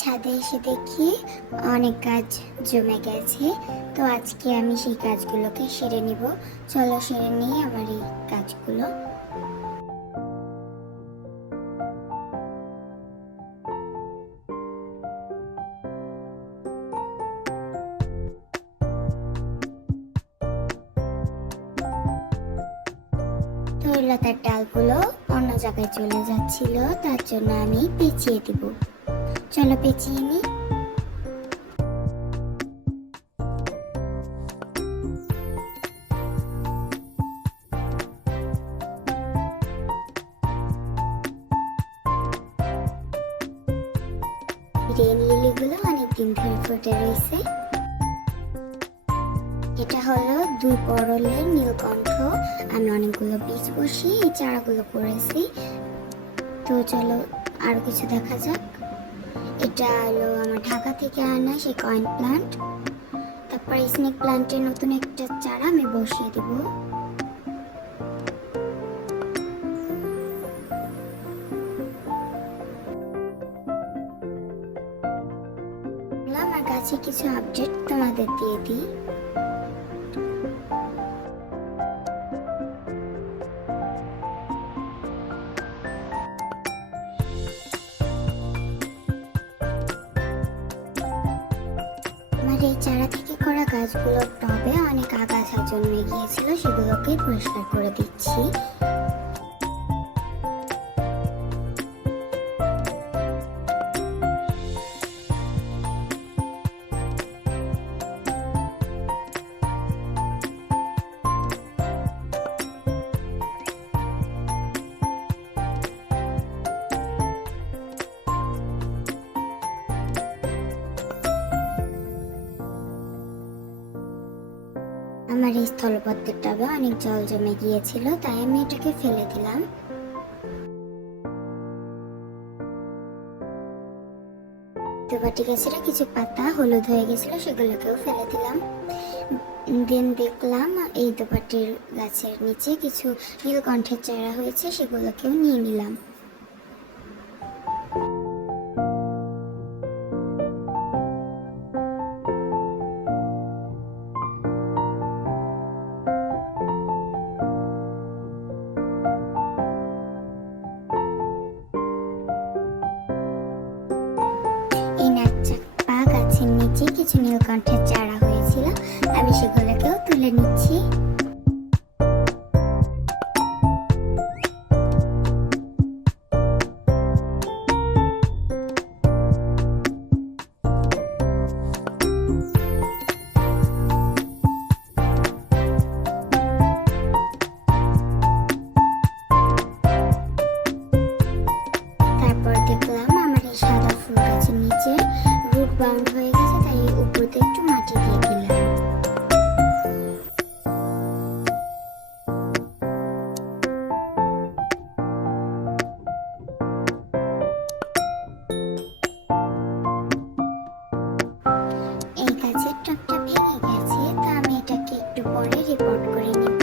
ছাদে এসে দেখি অনেক কাজ জমে গেছে। তো আজকে আমি সেই কাজগুলোকে সেরে নিব। চলো সেরে নিই আমার এই কাজগুলো। তরুলতার ডালগুলো অন্য জায়গায় চলে যাচ্ছিল, তার জন্য আমি পেঁচিয়ে দিব। চলো পেঁচিয়ে নিই। রেন লিলিগুলো অনেকদিন ধরে ফুটে রয়েছে। এটা হলো 2 পরলের নীলকণ্ঠ। আমি অনেকগুলো বীজ বসিয়ে এই চারাগুলো করেছি। তো চলো আরো কিছু দেখা যাক। এটা হলো আমার ঢাকা থেকে আনা সেই কয়েন প্লান্ট। তারপর স্নেক প্লান্টের নতুন একটা চারা আমি বসিয়ে দিব। আমার গাছে কিছু আপডেট তোমাদের দিয়ে দিই। আমার এই চারা থেকে করা গাছগুলোর টবে অনেক আগাছা জন্মে গিয়েছিল, সেগুলোকে পরিষ্কার করে দিচ্ছি। আমার এই স্থলপদ্মের টবে অনেক জল জমে গিয়েছিল, তাই আমি এটাকে ফেলে দিলাম। দুপাটি গাছের কিছু পাতা হলুদ হয়ে গেছিল, সেগুলোকেও ফেলে দিলাম। দেন দেখলাম এই দুপাটির গাছের নিচে কিছু নীলকণ্ঠের চারা হয়েছে, সেগুলোকেও নিয়ে নিলাম। এই নাকচাপা গাছের নিচে কিছু নীলকণ্ঠের চারা হয়েছিল, আমি সেগুলোকেও তুলে নিচ্ছি। তারপর দেখলাম আমার এই সাদা ফুল গাছের নিচে রুট বাউন্ড হয়ে গেছে, তাই উপরে একটু মাটি দিয়ে দিলাম। এই গাছের টবটা ভেঙে গেছে, তো আমি এটাকে একটু পরে রিপোর্ট করে নিব।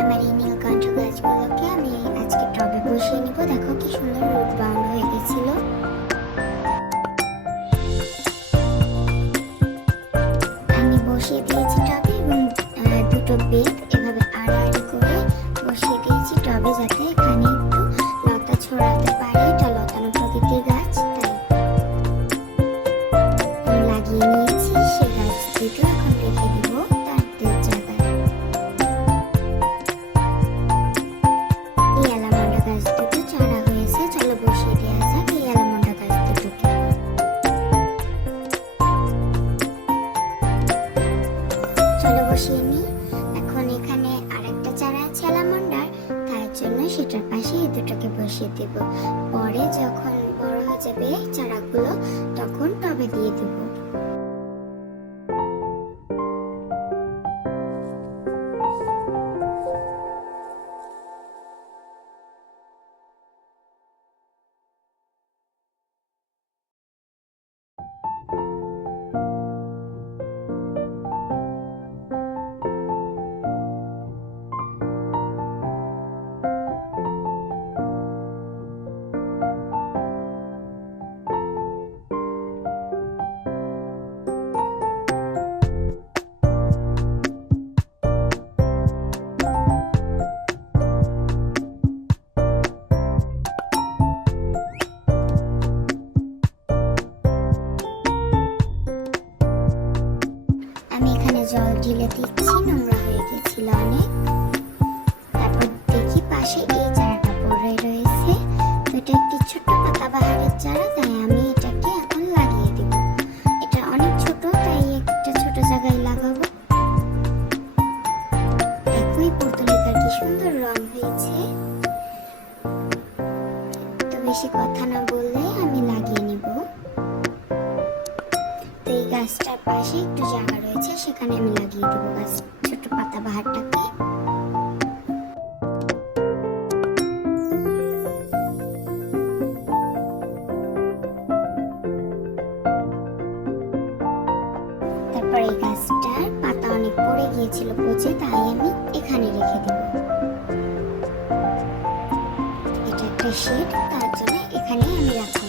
আমার এই নীলকণ্ঠ গাছগুলোকে আমি আজকে টবে বসিয়ে নিব। দেখো কি সুন্দর রুট বাউন্ড হয়ে গেছিল। আমি বসিয়ে দিয়েছি টবে এবং দুটো বেত এভাবে আড়াআড়ি করে বসিয়ে দিয়েছি টবে, যাতে এখানে একটু লতা ছড়াতে পারে। এটা লতানো প্রকৃতির গাছ, তাই আমি লাগিয়ে নিয়েছি। সে গাছ দুটো এখন রেখে দিব তার জায়গায়। এই অ্যালামন্ডা গাছ দুটো চারা হয়েছে, চলো বসিয়ে দেওয়া যাক এই অ্যালামন্ডা গাছ দুটোকে। চলো বসিয়ে নিই। এখন এখানে আরেকটা চারা আছে অ্যালামন্ডার, তার জন্য সেটার পাশে এই দুটোকে বসিয়ে দেব। পরে যখন বড় হয়ে যাবে চারাগুলো, তখন টবে দিয়ে দেব। ঢেলে দিচ্ছি, নোংরা হয়ে গেছিল অনেক। তারপর দেখি পাশে এই চারাটা পড়ে রয়েছে, তো এটা একটি ছোট্ট পাতাবাহারের চারা, তাই আমি এটাকে এখন লাগিয়ে দেব। এটা অনেক ছোট, তাই একটা ছোট জায়গায় লাগাবো। দেখো এই পুতুলিকার কি সুন্দর রং হয়েছে। তো বেশি কথা না বললে আমি লাগিয়ে নিব। তো এই গাছটার পাশে একটু জায়গা রয়েছে, সেখানে আমি লাগিয়ে দেবো গাছ ছোট পাতাবাহারটাকে। তারপর এই গাছটার পাতা অনেক পড়ে গিয়েছিল পচে, তাই আমি এখানে রেখে দেব। এটা একটা শেড, তার জন্য এখানেই আমি রাখি।